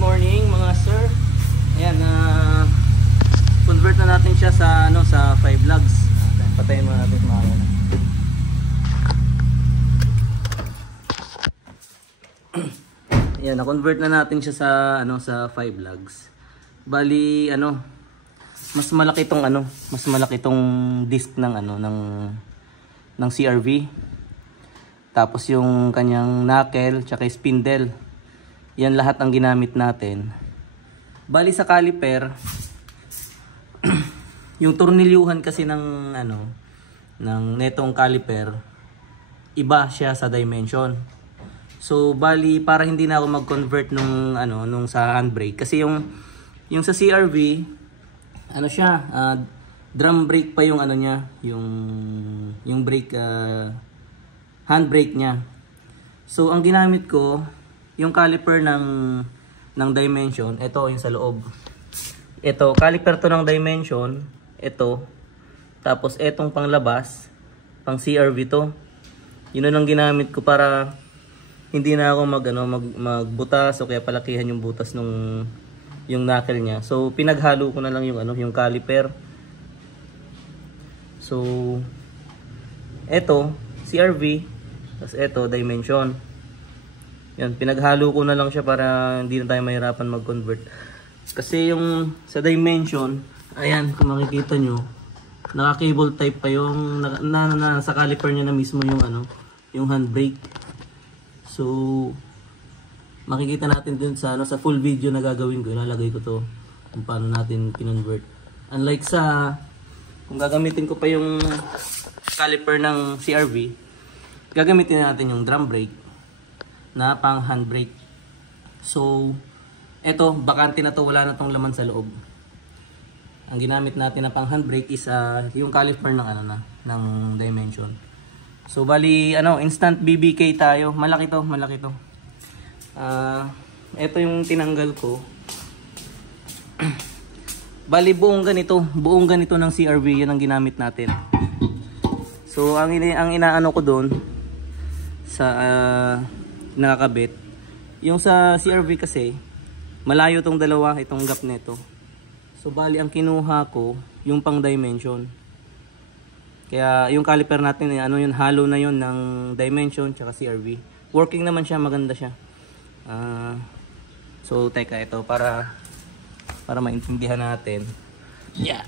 morning mga sir. Ayan, convert na natin siya sa sa 5 lugs. Patayin muna natin mga ano. Ayan, na-convert na natin siya sa sa 5 lugs. Bali mas malaki tong disc ng ng CRV. Tapos yung kanyang knuckle tsaka spindle. Yan lahat ang ginamit natin. Bali sa caliper, yung tornilyuhan kasi ng netong caliper, iba siya sa dimension. So bali para hindi na ako mag-convert nung sa handbrake kasi yung sa CRV drum brake pa yung niya, yung brake handbrake niya. So ang ginamit ko yung caliper ng dimension, ito yung sa loob. Ito, caliper to ng dimension, ito. Tapos etong panglabas, pang CRV to. Yun ang ginamit ko para hindi na ako magbutas o kaya palakihan yung butas nung yung knuckle niya. So pinaghalo ko na lang yung caliper. So ito CRV, tapos ito dimension. Yan, pinaghalo ko na lang siya para hindi na tayo mahirapan mag-convert. Kasi yung sa dimension, ayan, kung makikita nyo, naka-cable type pa yung sa caliper niya na mismo yung handbrake. So makikita natin dun sa full video na gagawin ko, ilalagay ko to kung paano natin kinonvert. Unlike kung gagamitin ko pa yung caliper ng CRV, gagamitin natin yung drum brake na pang handbrake. So eto, bakante na to, wala na tong laman sa loob. Ang ginamit natin na pang handbrake is yung caliper ng dimension. So bali instant BBK tayo. Malaki to. Ito yung tinanggal ko. Bali buong ganito ng CRV, yan ang ginamit natin. So ang inaano ko doon sa nakakabit, yung sa CRV kasi malayo tong dalawa, itong gap nito. So bali ang kinuha ko yung pang dimension. Kaya yung caliper natin yun, halo na yun ng dimension tsaka CRV. Working naman siya, maganda siya. So teka, ito para maintindihan natin. Yeah.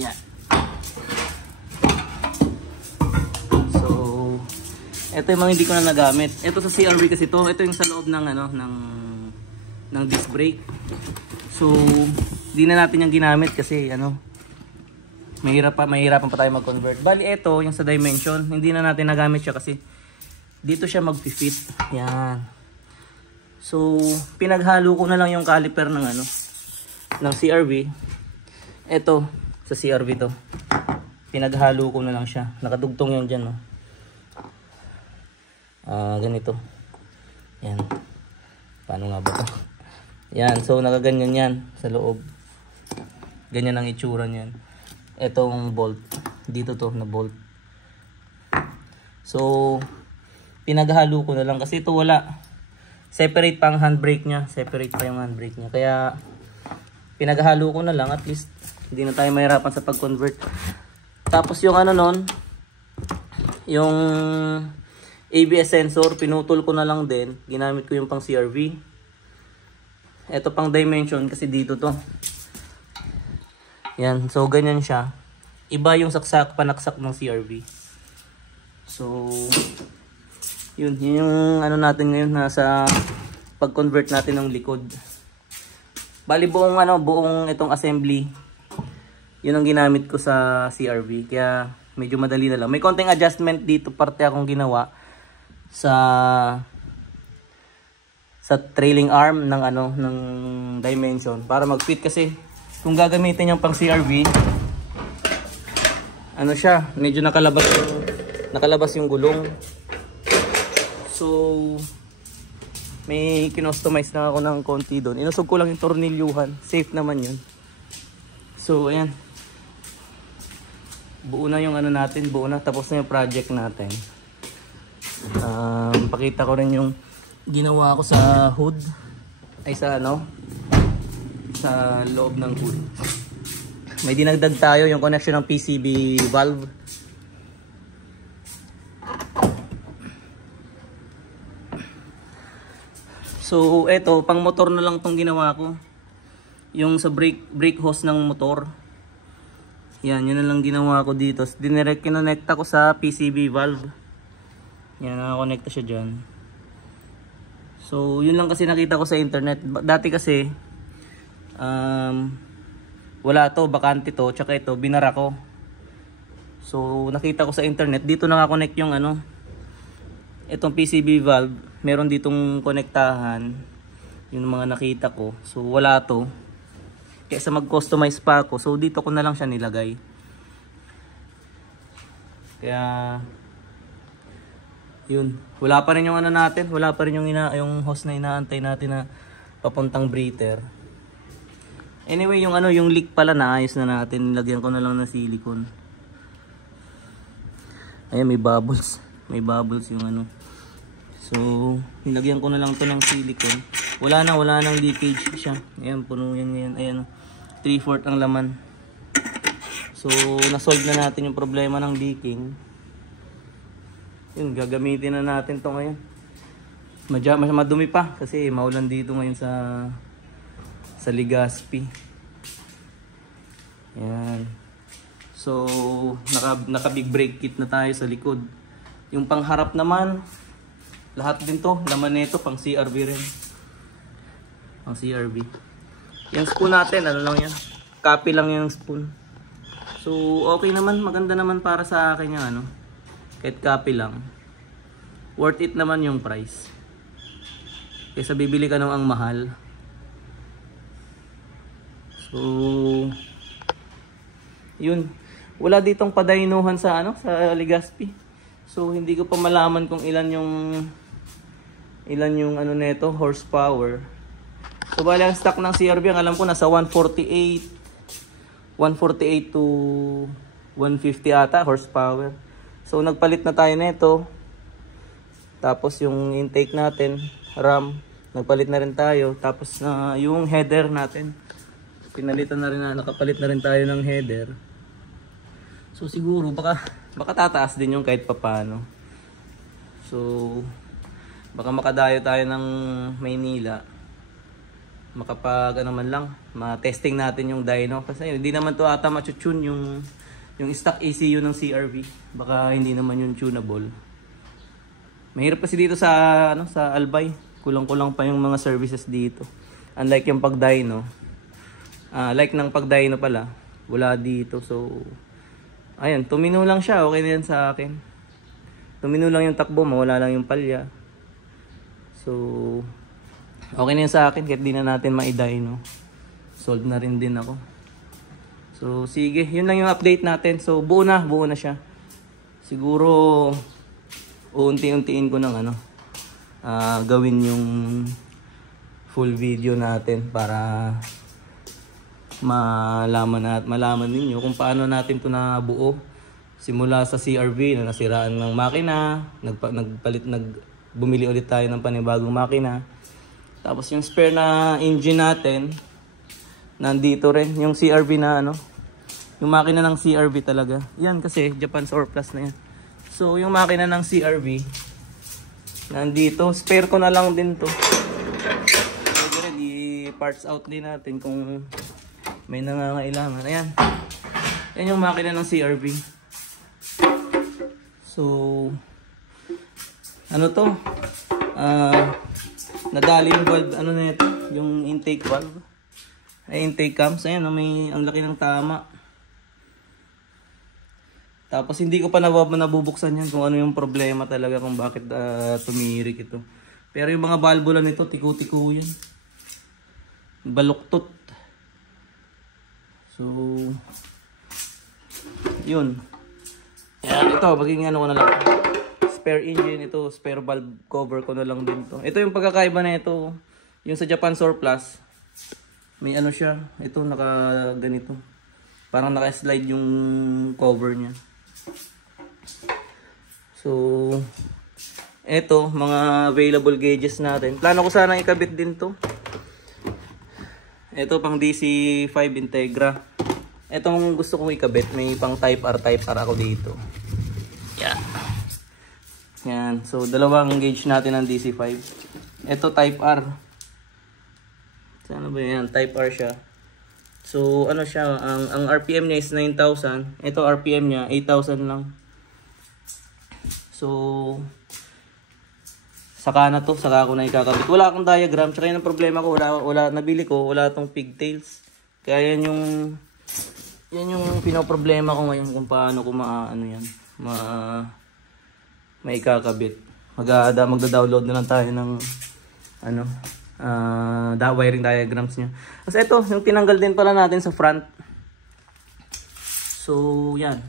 Yeah. So ito yung mga hindi ko na nagamit. Ito sa CRV kasi ito yung sa loob ng ng disc brake. So hindi na natin yung ginamit kasi mahirapan pa tayo mag-convert. Bali ito yung sa dimension, hindi na natin nagamit siya kasi dito siya mag-fit. Yan. So pinaghalo ko na lang yung caliper ng CRV. Ito sa CRV to. Pinaghalo ko na lang siya. Nakadugtong yan dyan, no. Ganito. Yan. Paano nga ba to? Yan. So nakaganyan yan sa loob. Ganyan ang itsura niyan. Etong bolt. Dito to na bolt. So pinaghalo ko na lang kasi ito wala. Separate pa ang handbrake niya. Separate pa yung handbrake niya. Kaya pinaghalo ko na lang, at least hindi na tayo mahirapan sa pag-convert. Tapos yung yung ABS sensor, pinutol ko na lang din. Ginamit ko yung pang CRV. Ito pang dimension kasi dito to. Yan, so ganyan siya. Iba yung panaksak ng CRV. So yun yung natin ngayon nasa pag-convert natin ng likod. Bali buong itong assembly, yun ang ginamit ko sa CRV. Kaya medyo madali na lang. May konting adjustment dito, parte akong ginawa sa trailing arm ng dimension para mag-fit kasi kung gagamitin yung pang CRV, siya, medyo nakalabas yung gulong. So may kinostomize na ako ng konti doon. Inusog ko lang yung tornilyuhan. Safe naman yun. So ayan. buo na yung ano natin, buo na, tapos na yung project natin. Pakita ko rin yung ginawa ko sa hood, ay sa ano, sa loob ng hood. May dinagdag tayo yung connection ng PCB valve. So eto, pang motor na lang tong ginawa ko. Yung sa brake hose ng motor. Yan, yun na lang ginawa ko dito. Dinirect kinonekta ko sa PCB valve. Yan, nakakonekta siya dyan. So yun lang kasi nakita ko sa internet. Dati kasi wala to, bakante to, tsaka ito binara ko. So nakita ko sa internet, dito nakakonect yung ano, itong PCB valve. Meron ditong konektahan, yung mga nakita ko. So wala to, kaysa mag customize pa ako, so dito ko na lang siya nilagay. Kaya yun, wala pa rin yung ano natin, wala pa rin yung hose na inaantay natin na papuntang breather. Anyway, yung ano, yung leak pala naayos na natin. Nilagyan ko na lang ng silicone. Ayan, may bubbles. May bubbles yung ano. So, nilagyan ko na lang to ng silicone. Wala nang leakage siya. Ayan, puno yan ngayon. Ayan, 3/4 ang laman. So, na-solve na natin yung problema ng leaking. Yun, gagamitin na natin to ngayon. Madumi pa kasi maulan dito ngayon sa Legazpi. Ayan. So, naka big brake kit na tayo sa likod. Yung pangharap naman, lahat din to, laman nito pang CRV rin. Pang CRV. Yung spoon natin, ano lang yan? Copy lang yung spoon. So, okay naman, maganda naman para sa akin yung ano. Kahit copy lang. Worth it naman yung price. Kaysa bibili ka ng ang mahal. So, yun. Wala ditong padainuhan sa ano, sa Legazpi. So, hindi ko pa malaman kung ilan yung ano neto, horsepower. So, bali ang stock ng CRV, ang alam ko nasa 148 to 150 ata horsepower. So, nagpalit na tayo nito. Tapos yung intake natin, RAM, nagpalit na rin tayo. Tapos yung header natin, pinalitan na rin, nakapalit na rin tayo ng header. So siguro baka tataas din yung kahit papano. So baka makadayo tayo ng Maynila. Makapag ano man lang, ma-testing natin yung dyno kasi hindi naman to ata ma-tune yung stock ECU ng CRV. Baka hindi naman yung tunable. Mahirap kasi dito sa ano, sa Albay. Kulang-kulang pa yung mga services dito. Unlike yung pag-dyno. Like ng pag-dyno pala, wala dito. So ayan, tumino lang siya, okay na yan sa akin. Tumino lang yung takbo, mawala lang yung palya. So okay na yan sa akin, kahit di na natin ma-dyno. Solve na rin din ako. So sige, yun lang yung update natin. So buo na siya. Siguro uunti-untiin ko ng ano, gawin yung full video natin para malaman ninyo kung paano natin to nabuo. Simula sa CRV na nasiraan ng makina, bumili ulit tayo ng panibagong makina. Tapos yung spare na engine natin, nandito rin yung CRV na ano, yung makina ng CRV talaga. Yan kasi Japan surplus na yan. So yung makina ng CRV nandito, spare ko na lang din to. Pwede rin i-parts out din natin kung may nangangailangan. Ayan. Yan yung makina ng CRV. So ano to? Nadali yung valve, ano na ito? Yung intake valve. Ay, intake cams. Ayan, may ang laki ng tama. Tapos hindi ko pa nabubuksan yan kung ano yung problema talaga kung bakit tumirik ito. Pero yung mga valvula nito, tiku-tiku yan. Baluktot. So, yun. Yan, ito, maging ano ko na lang. Spare engine, ito, spare valve cover ko na lang din to. Ito yung pagkakaiba na ito. Yung sa Japan surplus, may ano siya. Ito, naka ganito. Parang naka-slide yung cover niya. So, eto, mga available gauges natin. Plano ko sana ikabit din to. Eto pang DC5 Integra. Etong gusto kong ikabit, may pang Type R ako dito. Yan. Yan. So, dalawang gauge natin ng DC5. Ito Type R. Ano ba yan? Type R siya. So, ano siya, ang RPM niya is 9,000. Ito RPM niya, 8,000 lang. So, saka na to, saka ako na ikakabit. Wala akong diagram, tsaka yun ang problema ko, nabili ko, wala tong pigtails. Kaya yan yung pinoproblema ko ngayon kung paano ko maikakabit. Magda-download na lang tayo ng wiring diagrams niya. Kasi ito, yung tinanggal din pala natin sa front. So, yan.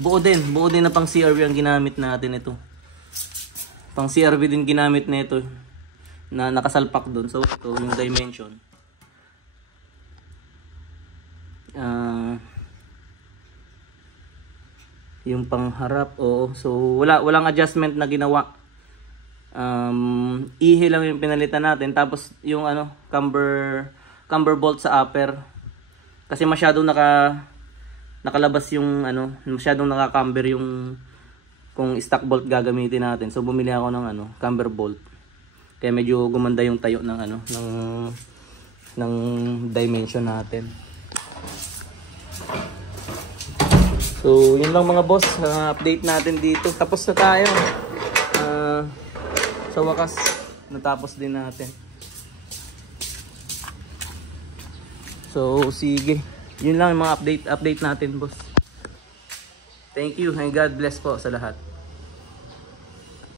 Buo din na pang CRV ang ginamit natin ito. Pang CRV din ginamit na ito na nakasalpak doon. So, ito yung dimension. Yung pangharap, so walang adjustment na ginawa. Ihe lang yung pinalitan natin, tapos yung camber bolt sa upper kasi masyadong nakalabas yung masyadong naka-camber yung kung stock bolt gagamitin natin. So bumili ako ng camber bolt. Kaya medyo gumanda yung tayo ng dimension natin. So, yun lang mga boss, update natin dito. Tapos na tayo. Sa wakas, natapos din natin. So, sige. Yun lang yung mga update natin, boss. Thank you and God bless po sa lahat.